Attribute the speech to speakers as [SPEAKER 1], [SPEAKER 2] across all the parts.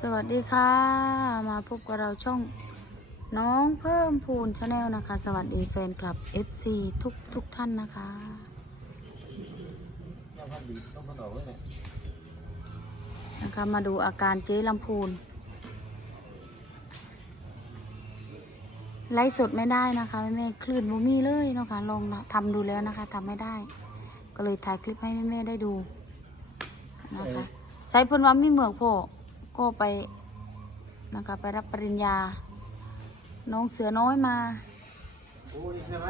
[SPEAKER 1] สวัสดีค่ะ มาพบกับเราช่องน้องเพิ่มพูนชาแนลนะคะ สวัสดีแฟนคลับ FC ทุกทุกท่านนะคะ
[SPEAKER 2] นะ
[SPEAKER 1] คะ มาดูอาการเจ๊ลำพูนไลฟ์สดไม่ได้นะคะแม่แม่คลื่นบ่มีเลยนะคะลองทำดูแล้วนะคะทำไม่ได้ ก็เลยถ่ายคลิปให้แม่แม่ๆได้ดูนะคะใส่พนว่ามีเหมือกโพ ก็ไปนะคะไปรับปริญญา น้องเสือน้อยมา
[SPEAKER 2] โอ้นี่ใช่ไหม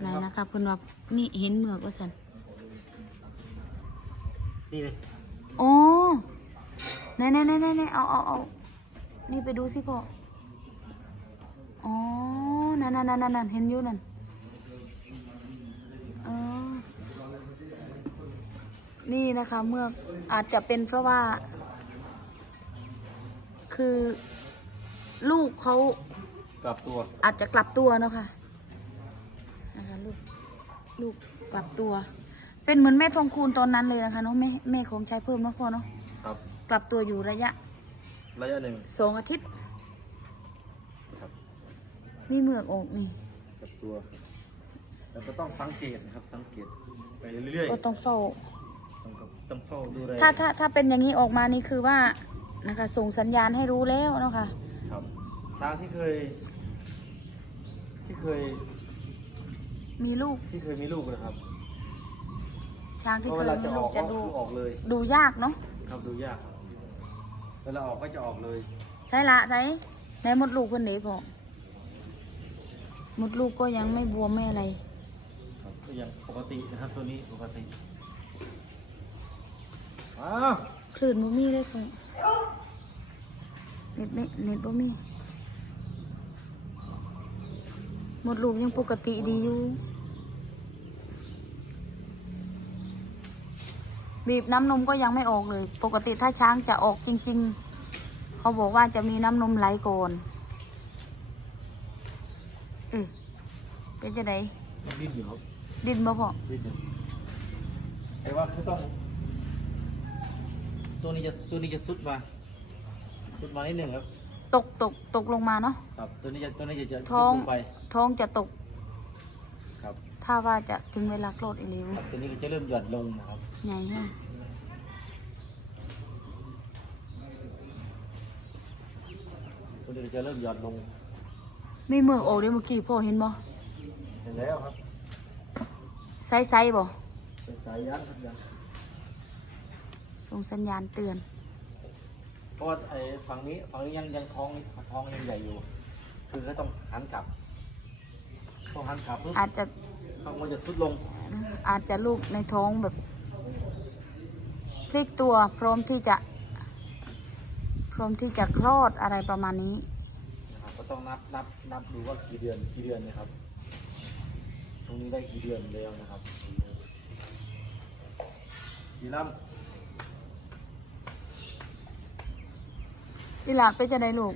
[SPEAKER 1] ไหนนะคะเพิ่นว่ามีเห็นเหมือกว่าสัน
[SPEAKER 2] นี่เลย
[SPEAKER 1] โอ้ไหนไหนไหนไหนไหนเอาเอาเอานี่ไปดูสิพ่ออ๋อนั่นนั่นนั่นนั่นเห็นอยู่นั่นเออ นี่นะคะเมื่อกอาจจะเป็นเพราะว่า คือลูกเขา
[SPEAKER 2] กลับตัว
[SPEAKER 1] อาจจะกลับตัวเนาะค่ะนะคะลูกลูกกลับตัว เป็นเหมือนแม่ทองคูณตอนนั้นเลยนะคะเนาะแม่แม่ของชายเพิ่มเนาะพ่อเนาะ
[SPEAKER 2] ครับ
[SPEAKER 1] กลับตัวอยู่ระยะ
[SPEAKER 2] ระยะหนึ่ง
[SPEAKER 1] สองอาทิตย์
[SPEAKER 2] ครับ
[SPEAKER 1] มีเหมือกออกนี่
[SPEAKER 2] กลับตัว แล้วก็ต้องสังเกตนะครับ สังเกตไปเรื่อย
[SPEAKER 1] ก็ต้องเฝ้า
[SPEAKER 2] ๆ ต้องกับต้องเฝ้าดูแล
[SPEAKER 1] ถ้าถ้าถ้าเป็นอย่างนี้ออกมานี่คือว่านะคะส่งสัญญาณให้รู้แล้วเนาะค่ะ
[SPEAKER 2] ครับช้างที่เคย ที่เคย
[SPEAKER 1] มีลูก
[SPEAKER 2] ที่เคยมีลูกนะครับ
[SPEAKER 1] ช้าง
[SPEAKER 2] เพ
[SPEAKER 1] ที่
[SPEAKER 2] ราะ
[SPEAKER 1] เค
[SPEAKER 2] เวยลา
[SPEAKER 1] มี
[SPEAKER 2] จะอ
[SPEAKER 1] ลู
[SPEAKER 2] อกก
[SPEAKER 1] จะ
[SPEAKER 2] ก็
[SPEAKER 1] ดู
[SPEAKER 2] คือออกเลย
[SPEAKER 1] ดูยากเนาะ
[SPEAKER 2] ครับดูยากเวลาออกก็จะออกเลย
[SPEAKER 1] ใช่ละใช่ในมดลูกคนไหนพอมดลูกก็ยังไม่บวมไม่อะไร
[SPEAKER 2] ครับก็ยังปกตินะครับตัวนี้ปกติอ้าว
[SPEAKER 1] คลื่นบ่มีเลยค่ะเน็ตไม่เน็ตบ่มี หมดลูกยังปกติดีอยู่ บีบน้ำนมก็ยังไม่ออกเลย ปกติถ้าช้างจะออกจริง ๆ เขาบอกว่าจะมีน้ำนมไหลก่อนเออเป็นจะได
[SPEAKER 2] มันดิ้นอยู่ครับ
[SPEAKER 1] ดินบ่พอ
[SPEAKER 2] นิดหนึ่งแต่ว่าเขาต้อง ตัวนี้จะตัวนี้จะสุดมาสุดมานิดหนึ่งครับ
[SPEAKER 1] ตกตกตกลงมาเนาะ
[SPEAKER 2] ครับ ตัวนี้จะตัวนี้จะจะ
[SPEAKER 1] ท้อง
[SPEAKER 2] สุดลไป
[SPEAKER 1] ท้องจะตก
[SPEAKER 2] ครับ
[SPEAKER 1] ถ้าว่าจะถึงเวลาคลอดอีกแล้ว
[SPEAKER 2] ครับตัวนี้ก็จะเริ่มหย่อนลงนะครับ
[SPEAKER 1] ใหญ่แฮะ
[SPEAKER 2] ตัวนี้ก็จะเริ่มหย่อนลง
[SPEAKER 1] มีมือโอกเด้เมื่อกี้พ่อเห็นบ่
[SPEAKER 2] เห็นแล้วครับ
[SPEAKER 1] ไซส์ไซส์บ่
[SPEAKER 2] เป็นสายยันครับยัน
[SPEAKER 1] ส่งสัญญาณเตือน
[SPEAKER 2] เพราะว่าไอ้ฝั่งนี้ฝั่งนี้ยังยังท้องท้องยังใหญ่อยู่ คือก็ต้องหันกลับต้องหันกลับปุ๊บ
[SPEAKER 1] อาจจะ
[SPEAKER 2] ท้องมันจะสุดลง
[SPEAKER 1] อาจจะลูกในท้องแบบพลิกตัวพร้อมที่จะ พร้อมที่จะคลอดอะไรประมาณนี้
[SPEAKER 2] นะครับก็ต้องนับนับนับดูว่ากี่เดือนกี่เดือนนะครับ ตรงนี้ได้กี่เดือนแล้วนะครับกี่ล
[SPEAKER 1] อีหลาเป็นจะได้ลูก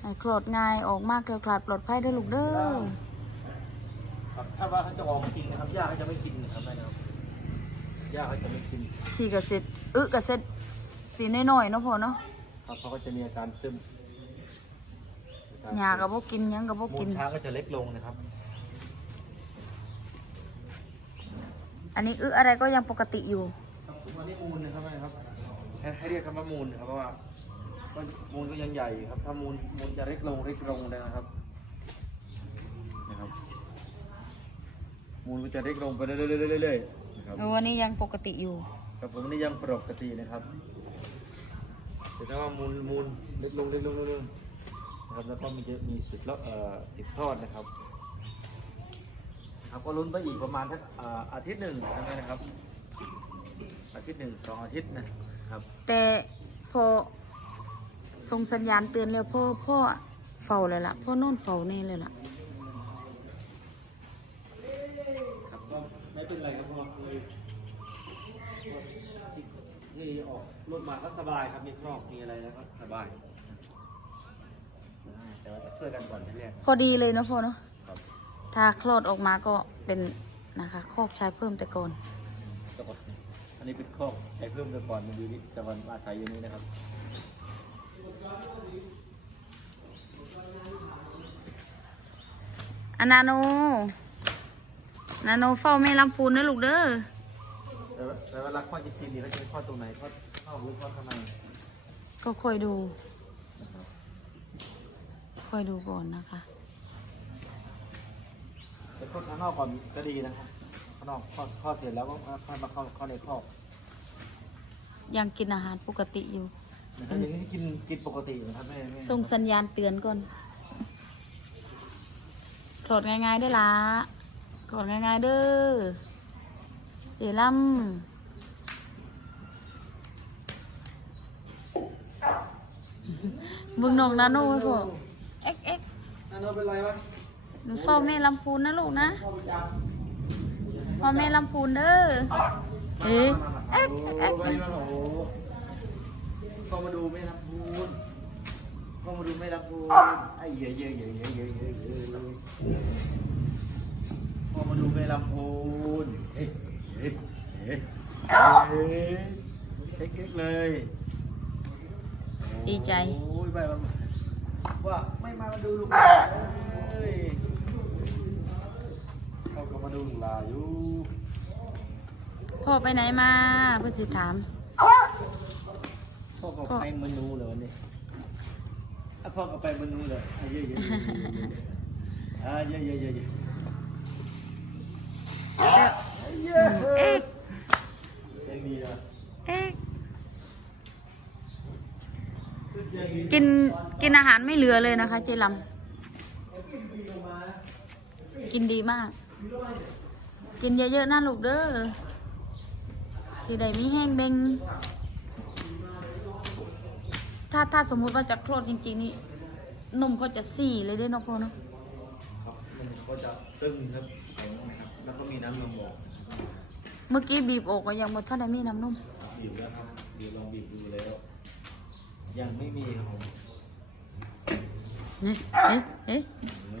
[SPEAKER 1] ให้คลอดง่ายออกมากเกลียวกลาดปลอดภัยเด้วยลูกเด้อำ
[SPEAKER 2] ครับถ้าว่าเขาจะออกมากินนะครับย่าเขาจะไม่กินนะครับแม่นะครับย่าเขาจะไม่กิน
[SPEAKER 1] ที่กระเซ็ดอึกระเซ็ดสีน้อยๆเนาะพ่อเนาะ
[SPEAKER 2] ครับเขาก็จะมีอาการซึมอร
[SPEAKER 1] หญ้ากับพวกกินหยังกับพวก
[SPEAKER 2] มู
[SPEAKER 1] กิ
[SPEAKER 2] ล
[SPEAKER 1] น
[SPEAKER 2] ช้างก็จะเล็กลงนะครับ
[SPEAKER 1] อันนี้อึอะไรก็ยังปกติอยู่
[SPEAKER 2] ครับวันนี้มูลนะครับแม่ครับให้ให้เรียกคำว่ามูลนะครับเพราะว่า ก็มูลก็ยังใหญ่อยู่ครับ ถ้ามูลมูลจะเล็กลงเล็กลงเลยนะครับนะครับ มูลก็จะเล็กลงไปเรื่อยๆๆๆนะครับ
[SPEAKER 1] วันนี้ยังปกติอยู่
[SPEAKER 2] ครับผมนี่ยังปกตินะครับแต่ถ้าว่ามูลมูลเล็กลงเล็กลงเล็กลงนะครับแล้วก็มีจะมีสิบละเอ่อสิบทอดนะครับครับก็ลุ้นไปอีกประมาณทักเอ่ออาทิตย์หนึ่งใช่ไหมนะครับ อาทิตย์หนึ่งสองอาทิตย์นะครับ
[SPEAKER 1] แต่พอ ส่งสัญญาณเตือนแล้วพ่อพ่อเฝ้าเลยล่ะพ่อนอนเฝ้าแน่เลยล่ะ
[SPEAKER 2] ครับก็ไม่เป็นไรครับเพราะว่าคือที่ที่ออกรถมาก็สบายครับมีครอบมีอะไรแล้วก็สบายแต่ว่าจะช่วยกันก่อนที่แรก
[SPEAKER 1] พอดีเลยเนาะพ่อเนาะ
[SPEAKER 2] ครับ
[SPEAKER 1] ถ้าคลอดออกมาก็เป็นนะคะคอกชายเพิ่มแต่ก่อน
[SPEAKER 2] ก็อันนี้เป็นคอกไอ้เพิ่มแต่ก่อนมันอยู่นี่แต่ก่อนอาศัยอยู่นี่นะครับ
[SPEAKER 1] อานาโน นาโนเฝ้าแม่ลำพูนนะลูกเด้อ
[SPEAKER 2] แต่ว่าแต่เวลาคลอดจริงๆนี่เราจะคลอดตรงไหนคลอดเข้าหรือคลอดข้างใน
[SPEAKER 1] ก็คอยดู
[SPEAKER 2] นะครับ
[SPEAKER 1] คอยดูก่อนนะคะ
[SPEAKER 2] แต่คลอดข้างนอกก่อนก็ดีนะครับข้างนอกคลอดคลอดเสร็จแล้วก็ค่อยมาเข้าเข้าในครอบ
[SPEAKER 1] ยังกินอาหารปกติอยู่
[SPEAKER 2] นะครับอย่างนี้กินกินปกตินะครับแม่แม่
[SPEAKER 1] ส่งสัญญาณเตือนก่อนถอดง่ายๆได้อละถอดง่ายๆเด้อเจลัมบึงนกนาโน่ไว้พอเอ็กเอ็ก
[SPEAKER 2] อันนั้นเป็นไรวะ
[SPEAKER 1] หนูเฝ้าแม่ลำพูนนะลูกนะเฝ้าแม่ลำพูนเด้อเอ๊ะเอ็ก
[SPEAKER 2] โอ้
[SPEAKER 1] เอ็ก
[SPEAKER 2] ไปมาโอ้ ก็มาดูแม่ลำพูนก็มาดูแม่ลำพูนไอ้เยอะเยอะเยอะเยอะเยอะเยอะเยก็มาดูแม่ลำพูนเฮ้ยเฮ้ยเฮ้ยเฮ้ยเก๊กๆเลย
[SPEAKER 1] ดีใจ
[SPEAKER 2] โอ้ยไปมาว่าไม่มาดูลุงเลยเขาก็มาดูลุงลาอยู่
[SPEAKER 1] พ่อไปไหนมาเพื่อนสิถาม
[SPEAKER 2] พ่อก็ไปเมนูเลยวันนี้อะพ่อก็ไปเมนูเลยอะเยอะๆๆอะเยอะๆเยอะๆเยอะ
[SPEAKER 1] เอ๊ะ
[SPEAKER 2] ๆยังดีนะ
[SPEAKER 1] เอ๊ะกินกินอาหารไม่เหลือเลยนะคะ เจลำกินดีมาก กินเยอะๆนะลูกเด้อสีใดมีแห้งเบง ถ้าถ้าสมมุติว่าจะคลอดจริงๆนี่นมเขาจะสี่เลยเด้อเนาะพ่อเนาะ
[SPEAKER 2] ครับมันก็จะตึงครับแข็งนะครับแล้วก็มีน้ำนมออก
[SPEAKER 1] เมื่อกี้บีบออกก็ยังหมดเท่าไดมีน้ำนม
[SPEAKER 2] บีบแล้วครับบีบลองบีบดูแล้ว ยังไม่มีครับผม
[SPEAKER 1] เอ๊ะเอ๊ะ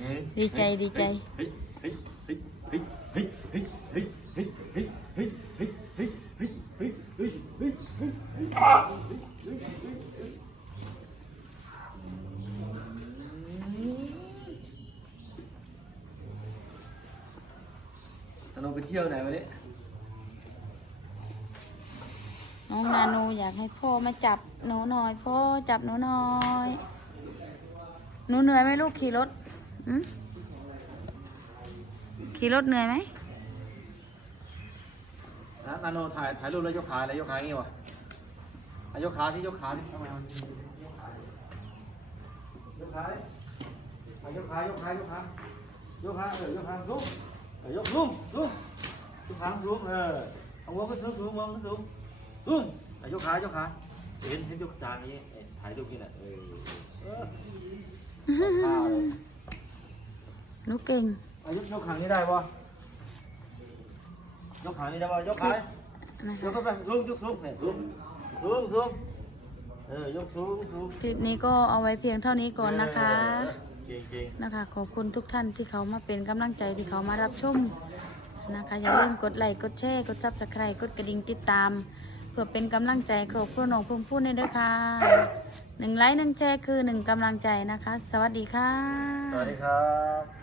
[SPEAKER 1] เอ๊ะดีใจดีใจ
[SPEAKER 2] เฮ้ยเฮ้ยเฮ้ยเฮ้ยเฮ้ยเฮ้ยเฮ้ยเฮ้ยเฮ้ยเฮ้ยเฮ้ยเฮ้ยเฮ้ยเฮ้ยเฮ้ยเฮ้ยเฮ้ยเฮ้ยเฮ้ยเรา ไปเที่ยวไหนวันนี้
[SPEAKER 1] น้องนาโนอยากให้พ่อมาจับหนูหน่อย พ่อจับหนูหน่อยหนูเหนื่อยไหมลูกขี่รถอืมขี่รถเหนื่อยไหม
[SPEAKER 2] นะนาโนถ่ายถ่ายรูปแล้วยกขาอะไรยกขาอย่างงี้วะอะยกขาที่ยกขาที่ทำไมมันยกขาดิอะยกขายกขายกขายกขาเออยกขาสูงเออ ยกสูงสูงยกขาสูงเออเอาหัวขึ้นสูงสูงหัวขึ้นสูงสูงอะยกขายกขาเห็นเห็นยกจานอย่างนี้เอ้ยถ่ายรูปนี่แหละเออเออขาเลย
[SPEAKER 1] หนูเก่ง
[SPEAKER 2] อะยกยกขานี่ได้ปะยกขานี่ได้ปะยกขา
[SPEAKER 1] นะ
[SPEAKER 2] ยก
[SPEAKER 1] คะ
[SPEAKER 2] ขึ้นไปสูงยกสูงเนี่ยสูงสูงสูงเออยกสูงสูง
[SPEAKER 1] คลิปนี้ก็เอาไว้เพียงเท่านี้ก่อนนะคะ
[SPEAKER 2] เก่งเก่ง
[SPEAKER 1] นะคะ ขอบคุณทุกท่านที่เขามาเป็นกำลังใจที่เขามารับชมนะคะ อย่าลืมกดไลค์กดแชร์กดซับสไครต์กดกระดิ่งติดตาม เพื่อเป็นกำลังใจครอบครัวหนองพุ่มพูดในด้วยค่ะหนึ่งไลค์หนึ่งแชร์คือหนึ่งกำลังใจนะคะ สวัสดีค่ะ
[SPEAKER 2] สวัสดีครับ